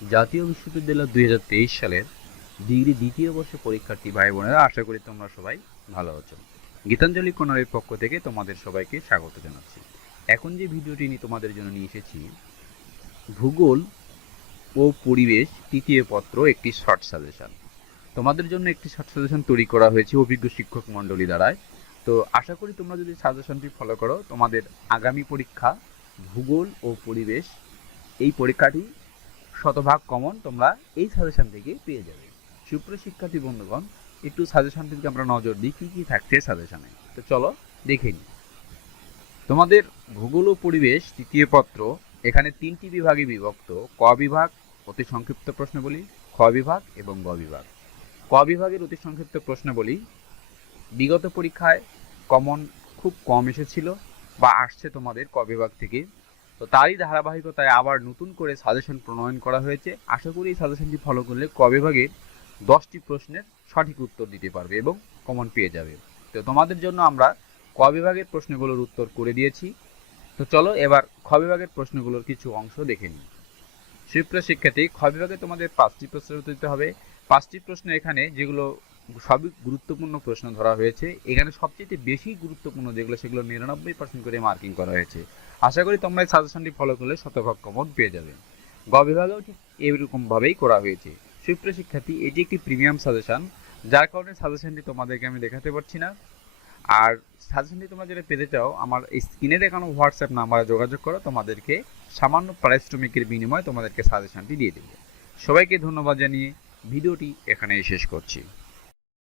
জাতীয় বিশ্ববিদ্যালয় দুই হাজার তেইশ সালের ডিগ্রি দ্বিতীয় বর্ষে পরীক্ষার্থী ভাই বোনেরা আশা করি তোমরা সবাই ভালো আছো। গীতাঞ্জলি কোনারের পক্ষ থেকে তোমাদের সবাইকে স্বাগত জানাচ্ছি। এখন যে ভিডিওটি নিয়ে তোমাদের জন্য নিয়ে এসেছি, ভূগোল ও পরিবেশ তৃতীয় পত্র, একটি শর্ট সাজেশন। তোমাদের জন্য একটি শর্ট সাজেশন তৈরি করা হয়েছে অভিজ্ঞ শিক্ষক মণ্ডলী দ্বারায়। তো আশা করি তোমরা যদি সাজেশনটি ফলো করো, তোমাদের আগামী পরীক্ষা ভূগোল ও পরিবেশ, এই পরীক্ষাটি শতভাগ কমন তোমরা এই সাজেশন থেকে পেয়ে যাবে। সুপ্রিয় শিক্ষার্থী বন্ধুগণ, একটু সাজেশনটির দিকে আমরা নজর দিই, কী কী থাকছে সাজেশনে তো চলো দেখে নিই। তোমাদের ভূগোল ও পরিবেশ তৃতীয় পত্র, এখানে তিনটি বিভাগে বিভক্ত, ক বিভাগ, অতি সংক্ষিপ্ত প্রশ্ন বলি খ বিভাগ এবং গ বিভাগ। ক বিভাগের অতি সংক্ষিপ্ত প্রশ্ন বলি বিগত পরীক্ষায় কমন খুব কম এসেছিল বা আসছে তোমাদের ক বিভাগ থেকে। তো তারই ধারাবাহিকতায় আবার নতুন করে সাজেশন প্রণয়ন করা হয়েছে। আশা করি এই সাজেশনটি ফলো করলে ক বিভাগের দশটি প্রশ্নের সঠিক উত্তর দিতে পারবে এবং কমন পেয়ে যাবে। তো তোমাদের জন্য আমরা ক বিভাগের প্রশ্নগুলোর উত্তর করে দিয়েছি। তো চলো এবার খ বিভাগের প্রশ্নগুলোর কিছু অংশ দেখে নিই। সুপ্রিয় শিক্ষার্থী খ বিভাগে তোমাদের পাঁচটি প্রশ্নের উত্তর দিতে হবে। পাঁচটি প্রশ্ন এখানে যেগুলো সবই গুরুত্বপূর্ণ প্রশ্ন ধরা হয়েছে। এখানে সবচেয়ে বেশি গুরুত্বপূর্ণ যেগুলো, সেগুলো নিরানব্বই পার্সেন্ট করে মার্কিং করা হয়েছে। আশা করি তোমরা এই সাজেশনটি ফলো করলে শতভাগ কমন পেয়ে যাবে। গ বিভাগেও ঠিক এরকমভাবেই করা হয়েছে। সুপ্রিয় শিক্ষার্থী, এটি একটি প্রিমিয়াম সাজেশন যার কারণে সাজেশনটি তোমাদেরকে আমি দেখাতে পারছি না। আর সাজেশনটি তোমরা যেটা পেতে চাও, আমার স্ক্রিনে দেখানো হোয়াটসঅ্যাপ নাম্বারে যোগাযোগ করো, তোমাদেরকে সামান্য পারিশ্রমিকের বিনিময়ে তোমাদেরকে সাজেশনটি দিয়ে দেবে। সবাইকে ধন্যবাদ জানিয়ে ভিডিওটি এখানেই শেষ করছি।